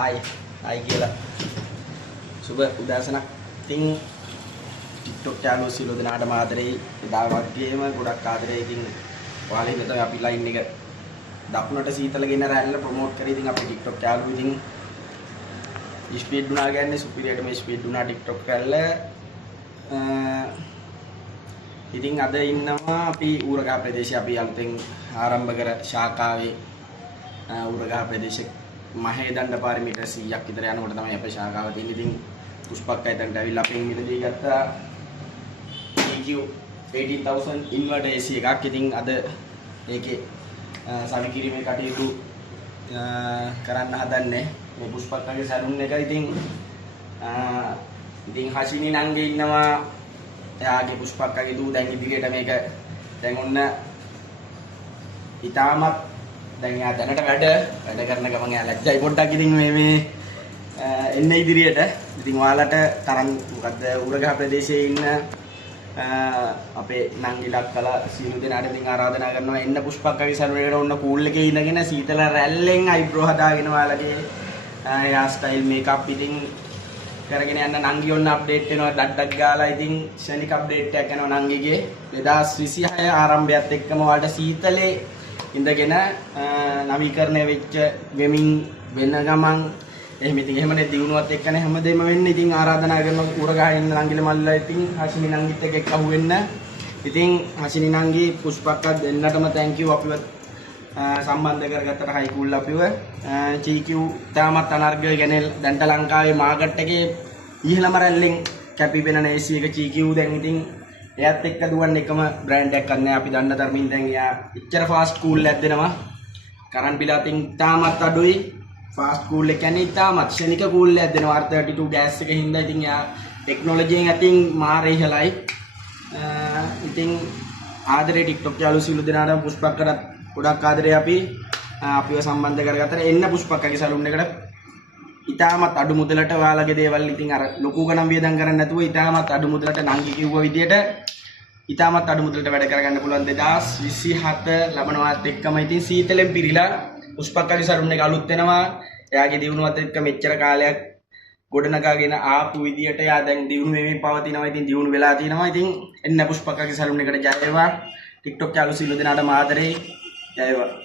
ආයි කියලා සුබ උදෑසනක්. ඉතින් TikTok යාළුවෝ සියලු දෙනාටම ආදරෙයි. එදා වගේම ගොඩක් ආදරෙයි. ඉතින් ඔයාලා ඉන්න තමයි අපි ලයින් එක දකුණට සීතල ගෙන රැල්ල ප්‍රොමෝට් කරේ. ඉතින් අපි TikTok යාළුවෝ ඉතින් ස්පීඩ් දුනා ගන්නේ සුපිරියට මේ ස්පීඩ් දුනා TikTok රැල්ල. ඉතින් අද ඉන්නවා අපි ඌරගහ ප්‍රදේශයේ අපි අලුතෙන් ආරම්භ කර ශාඛාවේ ඌරගහ ප්‍රදේශයේ මහේදණ්ඩ පාරේ මීටර් 100ක් විතර යනකොට තමයි අපේ ශාඛාව තියෙන්නේ. ඉතින් පුෂ්පක් අයිතන්ට ඇවිල්ලා අපි මිලදී ගත්තා EQ 18000 ඉන්වර්ටර් AC එකක්. ඉතින් අද ඒකේ සවි කිරීමේ කටයුතු කරන්න හදන්නේ මේ පුෂ්පක්ගේ සැලුන් එක. ඉතින් හසිනි නංගේ ඉන්නවා. එයාගේ පුෂ්පක්ගේ දූ දැන් ඉදිරියට මේක දැන් ඔන්න ඊටමත් දැන් යා දැනට වැඩ කරන ගමන් යා ලැජ්ජයි පොඩ්ඩක්. ඉතින් මේ එන්න ඉදිරියට. ඉතින් ඔයාලට තරම් මොකද්ද ඌරගහ ප්‍රදේශයේ ඉන්න අපේ නංගිලක් කලා සීනු දෙනාට ඉතින් ආරාධනා කරනවා එන්න පුෂ්පක්ගේ සැලුනේට ඔන්න කූල් එකේ ඉඳගෙන සීතල රැල්ලෙන් අයිබ්‍රෝ හදාගෙන ඔයාලගේ යා ස්ටයිල් මේකප් ඉතින් කරගෙන යන්න. නංගි ඔන්න අප්ඩේට් වෙනවා ඩඩ්ඩක් ගාලා. ඉතින් ශනික අප්ඩේට් එකක් යනවා නංගිගේ 2026 ආරම්භයත් එක්කම ඔයාලට සීතලේ ඉඳගෙන නවීකරණය වෙච්ච ගෙමින් වෙන ගමන් එහෙමනේ දිනුවත් එක්කනේ හැමදේම වෙන්නේ. ඉතින් ආරාධනා කරනවා ඌරගහේ ඉන්න නංගිල මල්ලා ඉතින් හසිනි නංගිත් එක්ක එක්ක අහුවෙන්න. ඉතින් හසිනි නංගි පුෂ්පක්කත් දෙන්නටම thank you අපිව සම්බන්ධ කරගත්තට හයි කූල් අපිව. GQ තාමත් අනර්ග ගැනල් දැන්ට ලංකාවේ මාකට් එකේ ඉහළම රැල්ලෙන් කැපිපෙන AC එක GQ. දැන් ඉතින් එයාත් එක්ක දුවන්න එකම බ්‍රෑන්ඩ් එකක් නැහැ. අපි දන්න තරමින් දැන් එයා ඉච්චර ෆාස්ට් කූල් එකක් දෙනවා. කරන් බිල අතින් තාමත් අඩුයි. ෆාස්ට් කූල් එක කියන්නේ තාමත් ශනික කූල් එකක් දෙනවා. R32 ගෑස් එකේ හින්දා ඉතින් එයා ටෙක්නොලොජියෙන් අතින් මාර ඉහළයි. ඉතින් ආදරේ TikTok යාළුවෝ සිළු දෙනාටම පුෂ්පක්කටත් ගොඩක් ආදරේ අපිව සම්බන්ධ කරගත්තට එන්න පුෂ්පක්කගේ සැලුන් එකට. ඉතාමත් අඩු මුදලට ඔයාලගේ දේවල් ඉතින් අර ලොකු ගණන් වියදම් කරන්නේ නැතුව ඉතාමත් අඩු මුදලට නංගි කිව්ව විදියට ඉතාමත් අඩු මුදලට වැඩ කරගන්න පුළුවන්. 2027 ලබනවාත් එක්කම ඉතින් සීතලෙන් පිරීලා පුෂ්පක්කගේ සැලුන් එක අලුත් වෙනවා. එයාගේ දිනුවත් එක්ක මෙච්චර කාලයක් ගොඩනගාගෙන ආපු විදියට එයා දැන් දිනු වෙමින් පවතිනවා. ඉතින් දිනු වෙලා තිනවා. ඉතින් එන්න පුෂ්පක්කගේ සැලුන් එකට ජය වේවා. TikTok යාළුවෝ සිළු දෙනාටම ආදරේ. ජය වේවා.